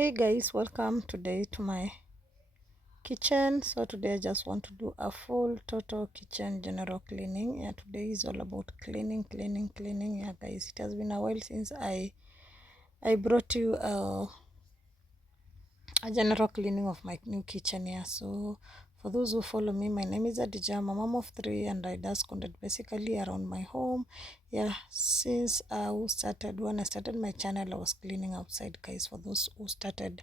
Hey guys, welcome today to my kitchen. So today I just want to do a full total kitchen general cleaning. Yeah, today is all about cleaning. Yeah guys, it has been a while since I brought you a general cleaning of my new kitchen here. So for those who follow me, my name is Adija. I'm a mom of three and I does content basically around my home. Yeah, since when I started my channel, I was cleaning outside, guys. For those who started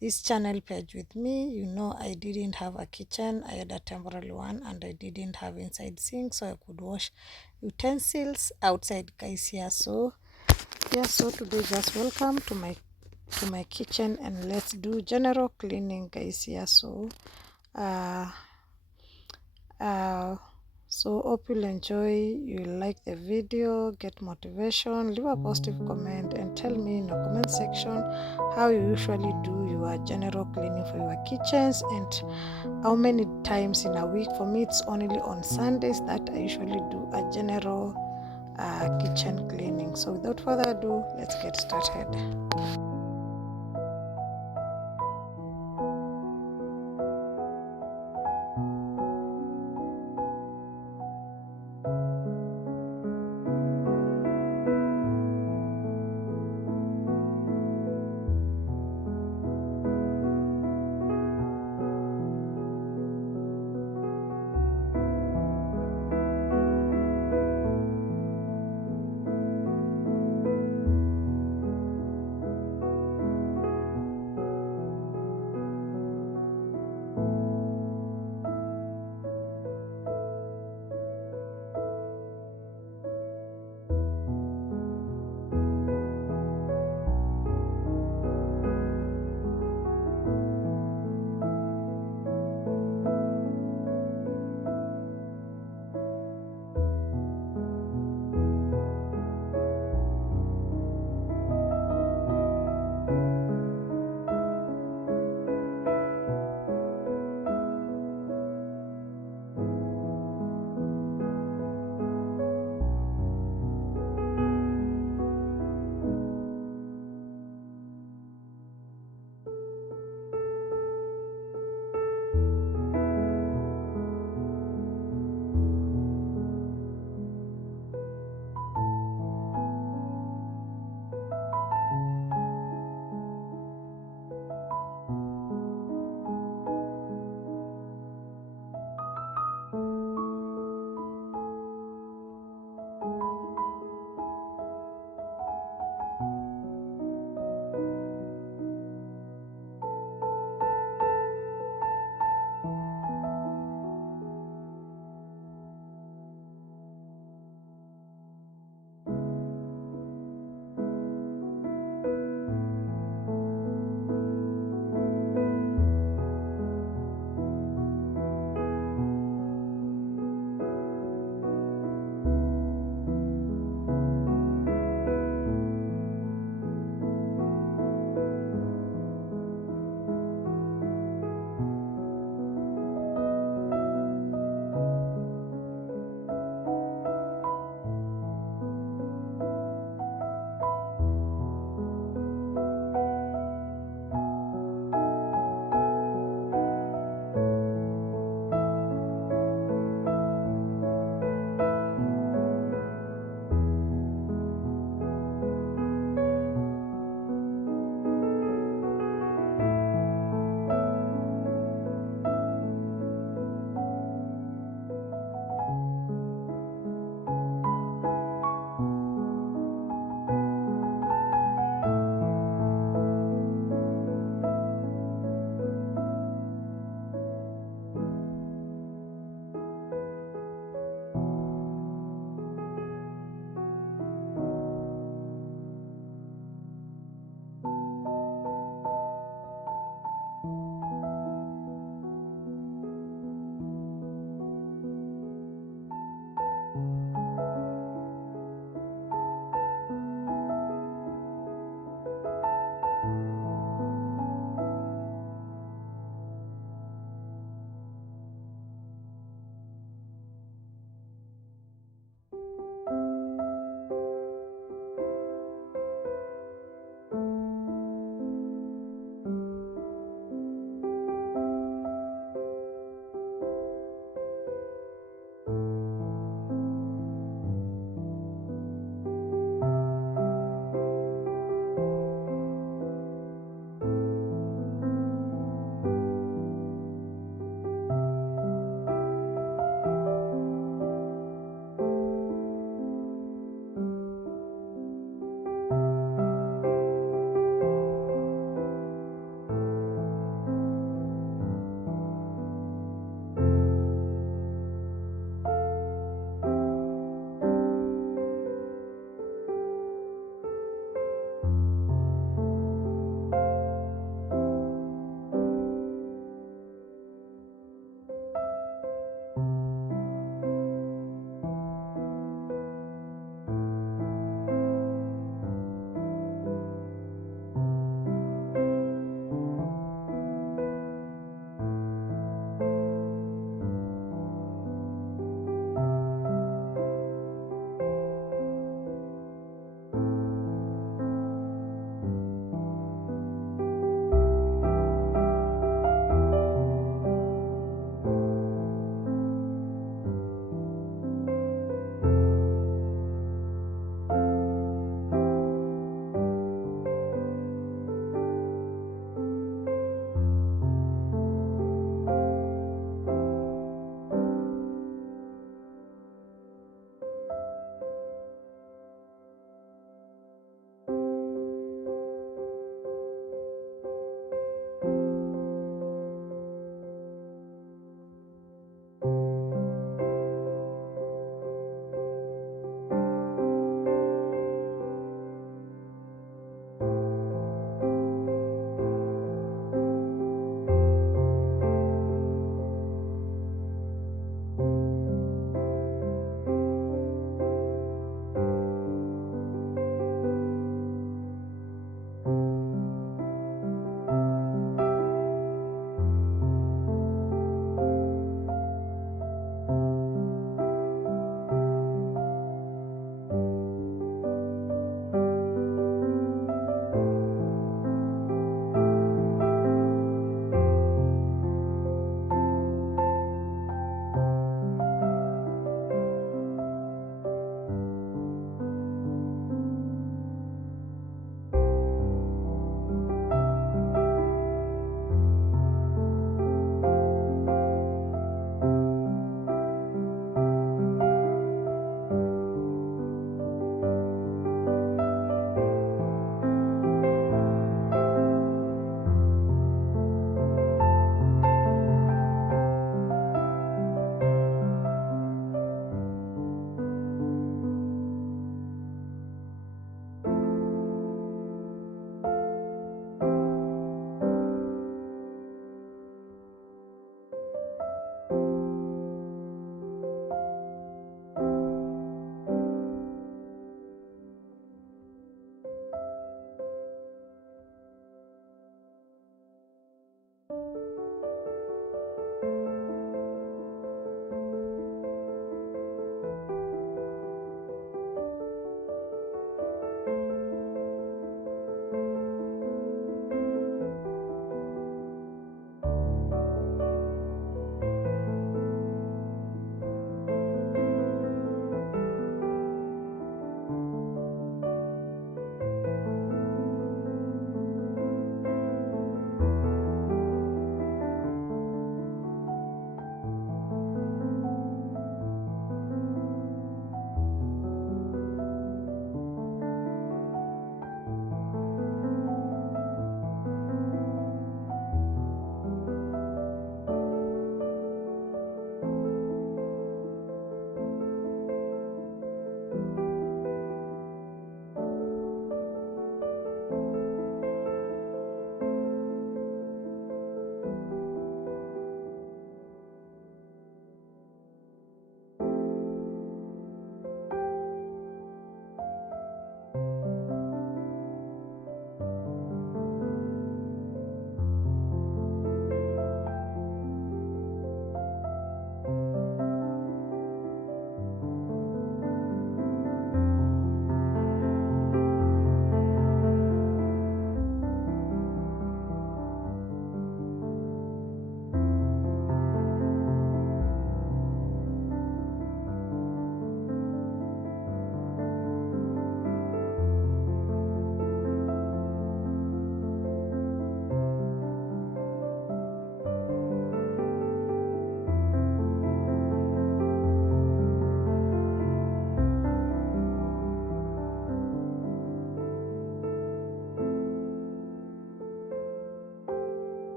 this channel page with me, you know I didn't have a kitchen. I had a temporary one and I didn't have inside sink, so I could wash utensils outside, guys. So today just welcome to my kitchen and let's do general cleaning, guys. Uh uh so hope you'll enjoy, you'll like the video, get motivation, leave a positive comment and tell me in the comment section how you usually do your general cleaning for your kitchens and how many times in a week. For me, it's only on Sundays that I usually do a general kitchen cleaning. So without further ado, let's get started.